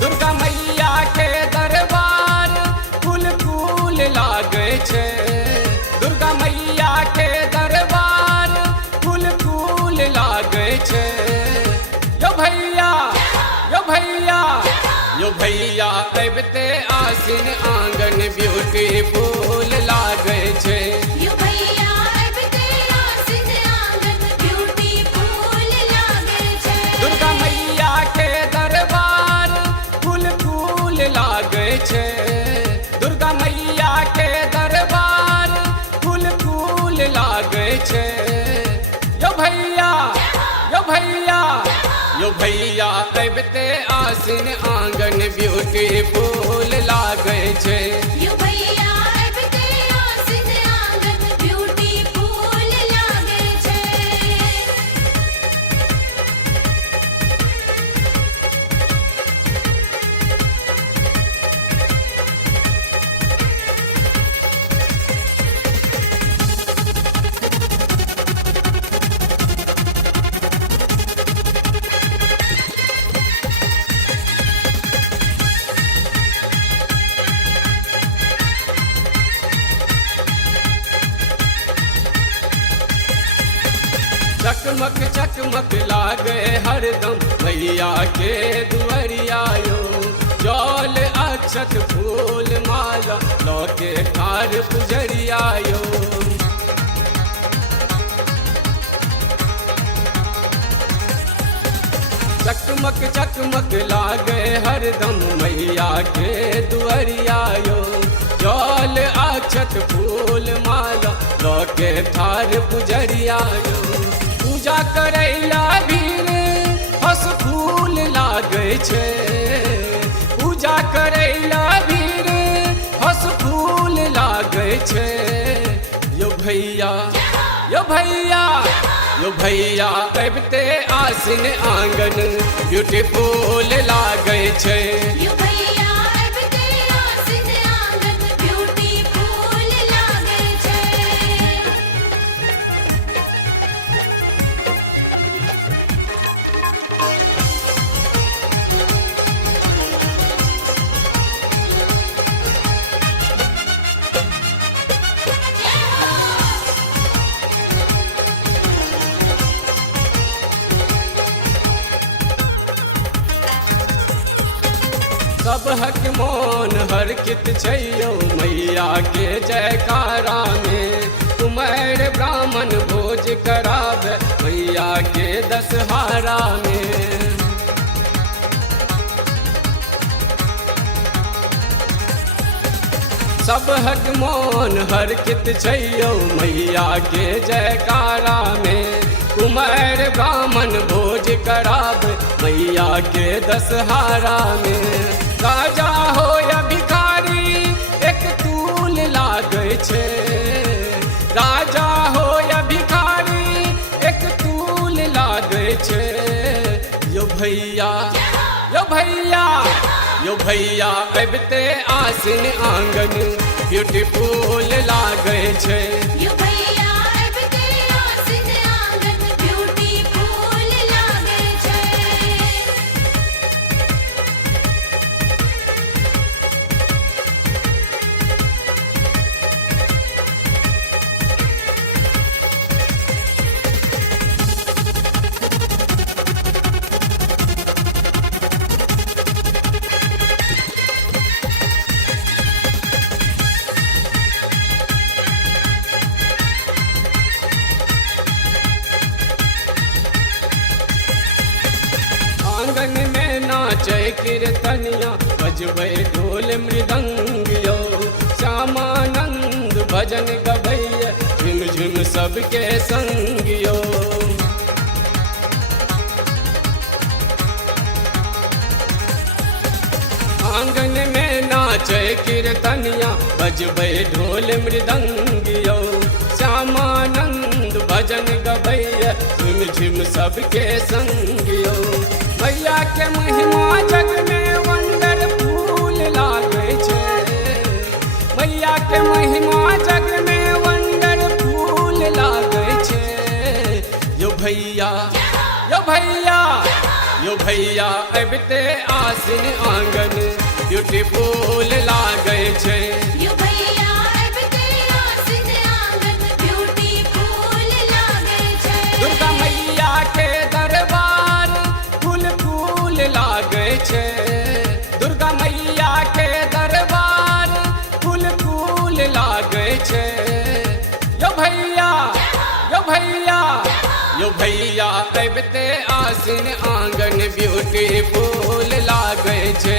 दुर्गा मैया के दरबार फूल फूल लागे छे। दुर्गा मैया के दरबार फूल फूल लागे छे। यो भैया यो भैया यो भैया अबते आसिन आंगन ब्यूटीफुल लागे छे। यो भैया अबते आसिन आंगन ब्यूटीफुल लागे छे। दुर्गा मैया के दरबार फूल फूल लागे छे। दुर्गा मैया के दरबार फूल फूल लागे छे। यो भैया यो भैया यो भैया अबते आसिन आंगन ब्यूटीफुल लागे छे। यो भैया अबते आसिन आंगन ब्यूटीफुल लागे छे। चकमक चकमक लागे हरदम मैया के दुआरिया यो। जल अक्षत फूल माला लौके ठार पुजरिया यो। चकमक चकमक लागे हरदम मैया के दुआरिया यो। जल अक्षत फूल माला लौके ठार पुजरिया यो। पूजा करैला भीड़ हस फूल लागे छे। पूजा करैला भीड़ हस फूल लागे छे। यो भैया यो भैया यो भैया अबते आसिन आंगन ब्यूटीफुल लागे छे। यो भैया अबते आसिन आंगन ब्यूटीफुल लागे छे। सब हक मोन हर कित छैयो मैया के जयकारा में। कुमार ब्राह्मण भोज करावे मैया के दशहरा में। सब हक मोन हर कित छैयो मैया के जयकारा में। कुमार ब्राह्मण भोज करावे मैया के दशहरा में। राजा हो या भिखारी एक तूल लागे छे। राजा हो या भिखारी एक तूल लागे छे। यो भैया यो भैया यो भैया अबते आसिन आंगन ब्यूटीफुल लागे छे। यो भैया अबते आसिन आंगन ब्यूटीफुल लागे छे। आंगन में नाचे कीर्तनिया बजबे ढोल मृदंग यो। श्यामानंद भजन गबैया झुम झुम सबके संग यो। आंगन में नाचे कीर्तनिया बजबे ढोल मृदंग यो। श्यामानंद भजन गबैया झुम झुम सबके संग यो। मैया के महिमा जग में वंडरफुल लागे छे। मैया के महिमा जग में वंडरफुल लागे छे। यो भैया यो भैया अबते आसिन आंगन ब्यूटीफुल लागे छे यो भैया अबते आसिन आंगन ब्यूटीफुल लागे छे दुर्गा मैया के दरबार फूल फूल लागे छे दुर्गा मैया के दरबार फूल फूल लागे छे यो भैया यो भैया यो भैया अबते आसिन आंगन ब्यूटीफुल लागे छे